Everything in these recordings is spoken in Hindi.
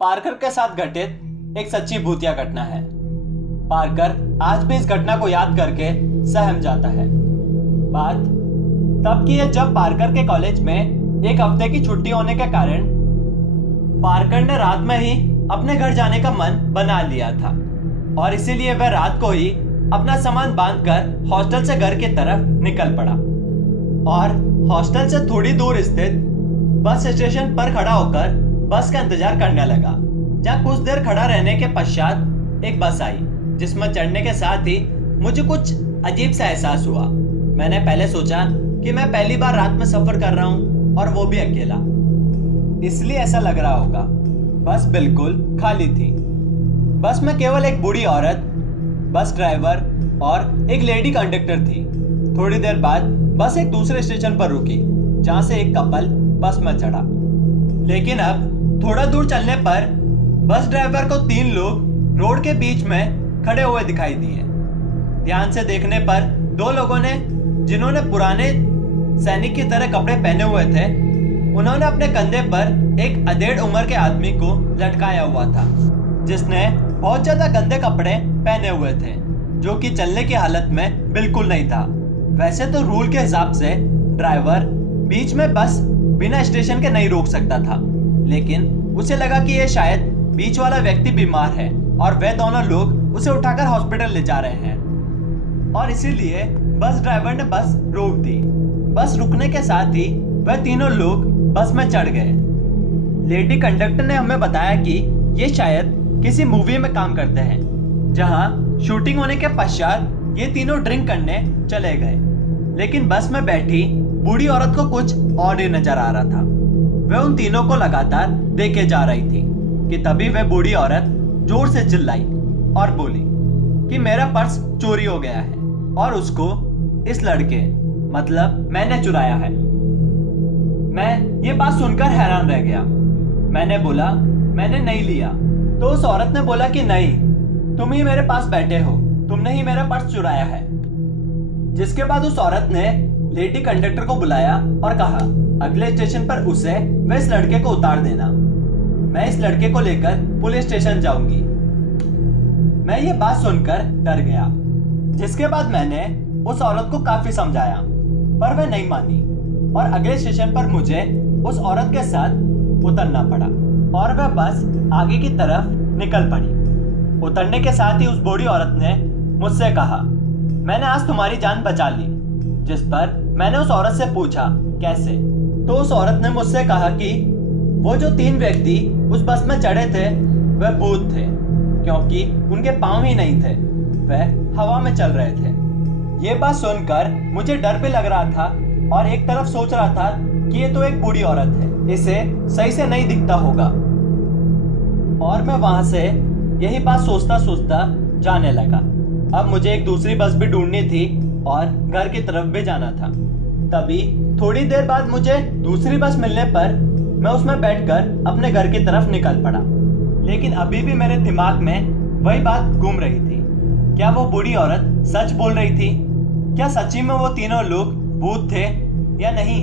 पार्कर के साथ घटित एक सच्ची भूतिया घटना है। पार्कर आज भी इस घटना को याद करके सहम जाता है। बात तब की है जब पार्कर के कॉलेज में एक हफ्ते की छुट्टी होने के कारण पार्कर ने रात में ही अपने घर जाने का मन बना लिया था और इसीलिए वह रात को ही अपना सामान बांधकर हॉस्टल से घर की तरफ निकल पड़ा और हॉस्टल से थोड़ी दूर स्थित बस स्टेशन पर खड़ा होकर बस का इंतजार करने लगा। जहाँ कुछ देर खड़ा रहने के पश्चात एक बस आई जिसमें चढ़ने के साथ ही मुझे कुछ अजीब सा एहसास हुआ। मैंने पहले सोचा कि मैं पहली बार रात में सफर कर रहा हूँ और वो भी अकेला, इसलिए ऐसा लग रहा होगा। बस बिल्कुल खाली थी। बस में केवल एक बूढ़ी औरत, बस ड्राइवर और एक लेडी कंडक्टर थी। थोड़ी देर बाद बस एक दूसरे स्टेशन पर रुकी जहां से एक कपल बस में चढ़ा। लेकिन अब थोड़ा दूर चलने पर बस ड्राइवर को 3 लोग रोड के बीच में खड़े हुए दिखाई दिए। ध्यान से देखने पर 2 लोगों ने, जिन्होंने पुराने सैनिक की तरह कपड़े पहने हुए थे, उन्होंने अपने कंधे पर एक अधेड़ उम्र के आदमी को लटकाया हुआ था जिसने बहुत ज्यादा गंदे कपड़े पहने हुए थे जो कि चलने की हालत में बिल्कुल नहीं था। वैसे तो रूल के हिसाब से ड्राइवर बीच में बस बिना स्टेशन के नहीं रोक सकता था, लेकिन उसे लगा कि यह शायद बीच वाला व्यक्ति बीमार है और वे दोनों लोग उसे उठाकर हॉस्पिटल ले जा रहे हैं और इसीलिए बस ड्राइवर ने बस रोक दी। बस रुकने के साथ ही वह तीनों लोग बस में चढ़ गए। लेडी कंडक्टर ने हमें बताया कि ये शायद किसी मूवी में काम करते हैं जहां शूटिंग होने के पश्चात ये तीनों ड्रिंक करने चले गए। लेकिन बस में बैठी बूढ़ी औरत को कुछ और ही नजर आ रहा था। वह उन तीनों को लगातार देखे जा रही थी कि तभी वह बूढ़ी औरत जोर से चिल्लाई और बोली कि मेरा पर्स चोरी हो गया है और उसको इस लड़के, मतलब मैंने चुराया है। मैं ये बात सुनकर हैरान रह गया। मैंने बोला मैंने नहीं लिया, तो उस औरत ने बोला कि नहीं, तुम ही मेरे पास बैठे हो, तुमने ही मेरा पर्स चुराया है। जिसके बाद उस औरत ने लेडी कंडक्टर को बुलाया और कहा अगले स्टेशन पर उसे व इस लड़के को उतार देना। मैं इस लड़के को लेकर पुलिस स्टेशन जाऊंगी। मैं ये बात सुनकर डर गया। जिसके बाद मैंने उस औरत को काफी समझाया पर वह नहीं मानी और अगले स्टेशन पर मुझे उस औरत के साथ उतरना पड़ा और वह बस आगे की तरफ निकल पड़ी। उतरने के साथ ही उस बूढ़ी औरत ने मुझसे कहा मैंने आज तुम्हारी जान बचा ली। जिस पर मैंने उस औरत से पूछा कैसे, तो उस औरत ने मुझसे कहा कि वो जो 3 व्यक्ति उस बस में चढ़े थे वह भूत थे, क्योंकि उनके पांव ही नहीं थे, वह हवा में चल रहे थे। ये बात सुनकर मुझे डर भी लग रहा था और एक तरफ सोच रहा था कि ये तो एक बूढ़ी औरत है, इसे सही से नहीं दिखता होगा। और मैं वहां से यही बात सोचता सोचता जाने लगा। अब मुझे एक दूसरी बस भी ढूंढनी थी और घर की तरफ भी जाना था। तभी थोड़ी देर बाद मुझे दूसरी बस मिलने पर मैं उसमें बैठकर अपने घर की तरफ निकल पड़ा। लेकिन अभी भी मेरे दिमाग में वही बात घूम रही थी, क्या वो बूढ़ी औरत सच बोल रही थी? क्या सच्ची में वो तीनों लोग भूत थे या नहीं?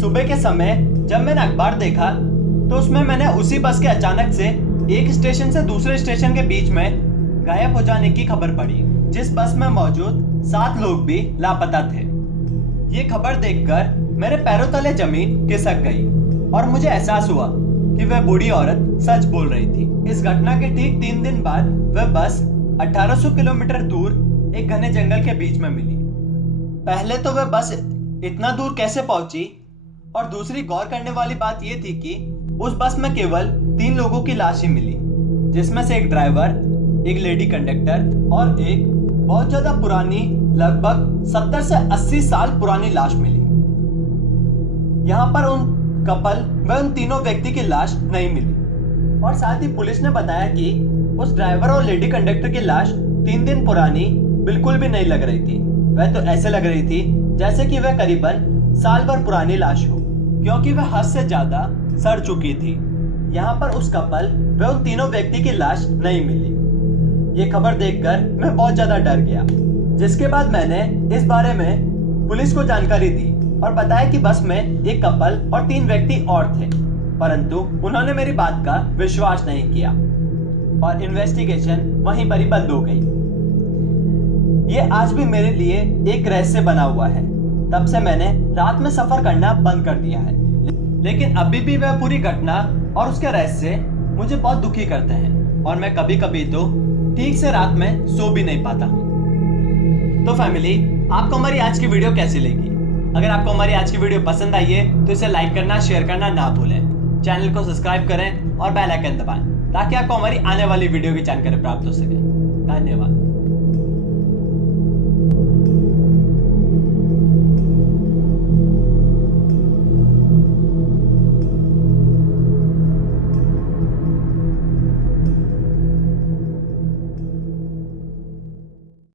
सुबह के समय जब मैंने अखबार देखा तो उसमें मैंने उसी बस के अचानक से एक स्टेशन से दूसरे स्टेशन के बीच में गायब हो जाने की खबर पड़ी, जिस बस में मौजूद 7 लोग भी लापता थे। ये खबर देखकर मेरे पैरों तले जमीन खिसक गई और मुझे एहसास हुआ कि वह बूढ़ी औरत सच बोल रही थी। इस घटना के ठीक 3 दिन बाद वह बस 1800 किलोमीटर दूर एक घने जंगल के बीच में मिली। पहले तो वह बस इतना दूर कैसे पहुंची, और दूसरी गौर करने वाली बात यह थी कि उस बस में केवल 3 लोगों की लाश ही मिली, जिसमें से एक ड्राइवर, एक लेडी कंडक्टर और एक बहुत ज्यादा पुरानी, लगभग 70 से 80 साल पुरानी लाश मिली। यहाँ पर उन कपल व उन तीनों व्यक्ति की लाश नहीं मिली और साथ ही पुलिस ने बताया कि उस ड्राइवर और लेडी कंडक्टर की लाश 3 दिन पुरानी बिल्कुल भी नहीं लग रही थी। वह तो ऐसे लग रही थी जैसे कि वह करीबन साल भर पुरानी लाश हो, क्योंकि वह हद से ज्यादा सड़ चुकी थी। यहाँ पर उस कपल व उन तीनों व्यक्ति की लाश नहीं मिली। ये खबर देखकर मैं बहुत ज्यादा डर गया, जिसके बाद मैंने इस बारे में पुलिस को जानकारी दी और बताया कि बस में एक कपल और 3 व्यक्ति और थे परंतु उन्होंने मेरी बात का विश्वास नहीं किया और इन्वेस्टिगेशन वहीं पर ही बंद हो गई। ये आज भी मेरे लिए एक रहस्य बना हुआ है। तब से मैंने रात में सफर करना बंद कर दिया है, लेकिन अभी भी वह पूरी घटना और उसके रहस्य मुझे बहुत दुखी करते हैं और मैं कभी कभी तो ठीक से रात में सो भी नहीं पाता हूँ। तो फैमिली, आपको हमारी आज की वीडियो कैसी लगी? अगर आपको हमारी आज की वीडियो पसंद आई है तो इसे लाइक करना, शेयर करना ना भूलें। चैनल को सब्सक्राइब करें और बेल आइकन दबाएं ताकि आपको हमारी आने वाली वीडियो की जानकारी प्राप्त हो सके। धन्यवाद।